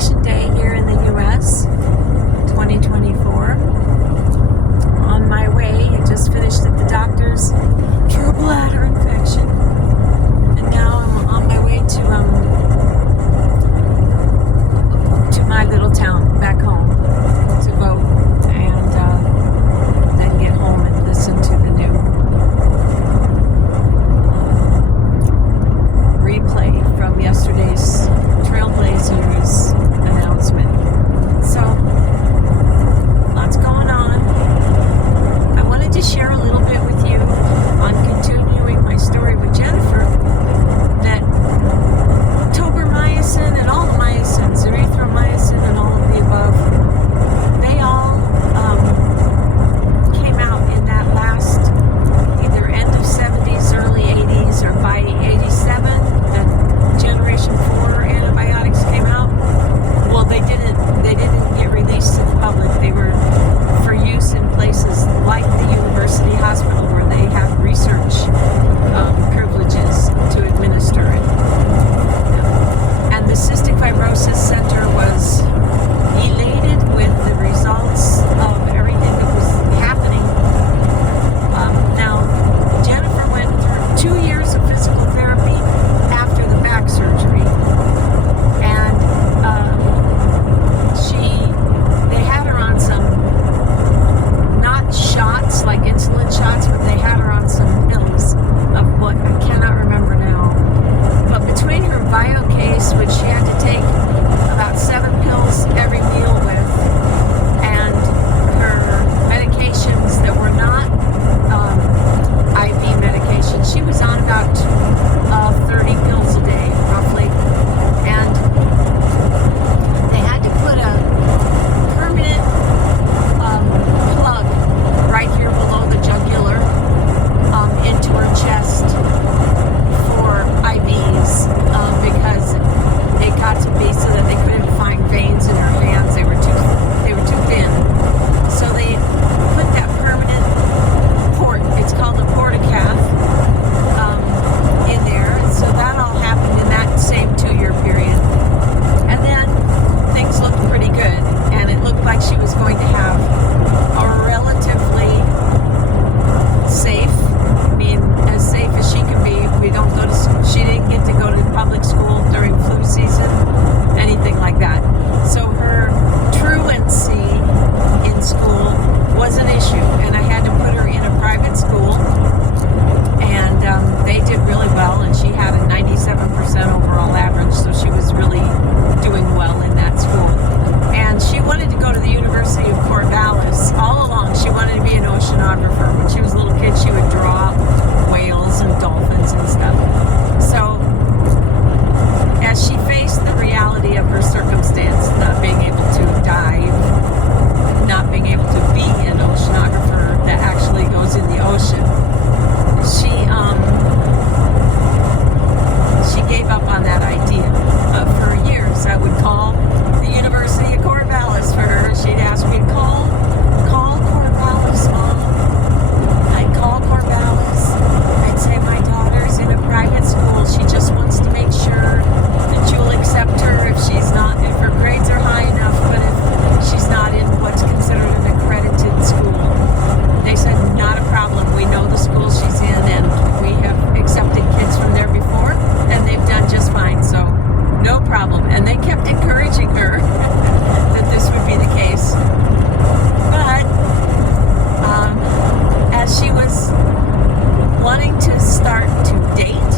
Election Day here in the U.S., 2024. On my way, I just finished at the doctor's for a bladder infection. And now I'm on my way to my little town back home to vote and then get home and listen to the new replay from yesterday's Trailblazers announcement. So, lots going on. I wanted to share a little bit with you on continuing my story with Jennifer that tobramycin and all the mycins, erythromycin and all of the above, they all came out in that last either end of 70s, early 80s, or by 87, the Generation 4 antibiotics came out. Well, they didn't get released to the public. They were for use in places like the University Hospital where they have research privileges to administer it. And the Cystic Fibrosis Center was elated with the results of everything that was happening. Now, Jennifer went through 2 years of physical therapy after the back surgery. And they had her on some, not shots like insulin shots, but they had her on some pills of what I cannot remember now. But between her Viocase, which she had to take about 7 pills every meal with, and her medications that were not IV medications, she was on about 30 pills a day, roughly. And they had to put a permanent plug right here below the jugular into her chest for IVs because it got to be so that they couldn't find veins in her hands. They were too thin. So they put that permanent port, it's called a portacath, in there. So that all happened in that same 2-year period. And then things looked pretty good, and it looked like she was going to have a relatively safe, I mean, as safe as she can be. She didn't get to go to public school during flu season, anything like that. So her truancy in school was an issue, and I had to put her in a private school, and they did really well, and she had a 97% overall average, so she was really doing well in that school. And she wanted to go to the University of Corvallis all along. She wanted to be an oceanographer. When she was a little kid, she would draw whales and dolphins and stuff. So as she faced the reality of her circumstance, not being able to dive, not being able to be an oceanographer that actually goes in the ocean, she gave up on that idea. For years, I would call the University of Corvallis for her. She'd ask me to call Corvallis, Mom. I'd call Corvallis. I'd say, my daughter's in a private school. She just wants to make sure that you'll accept her if her grades are high enough, but if she's not in what's considered an accredited school. They said, not a problem. We know the school she's in, and we have accepted kids from there before, and they've done just fine, so no problem. And they kept encouraging her that this would be the case. But as she was wanting to start to date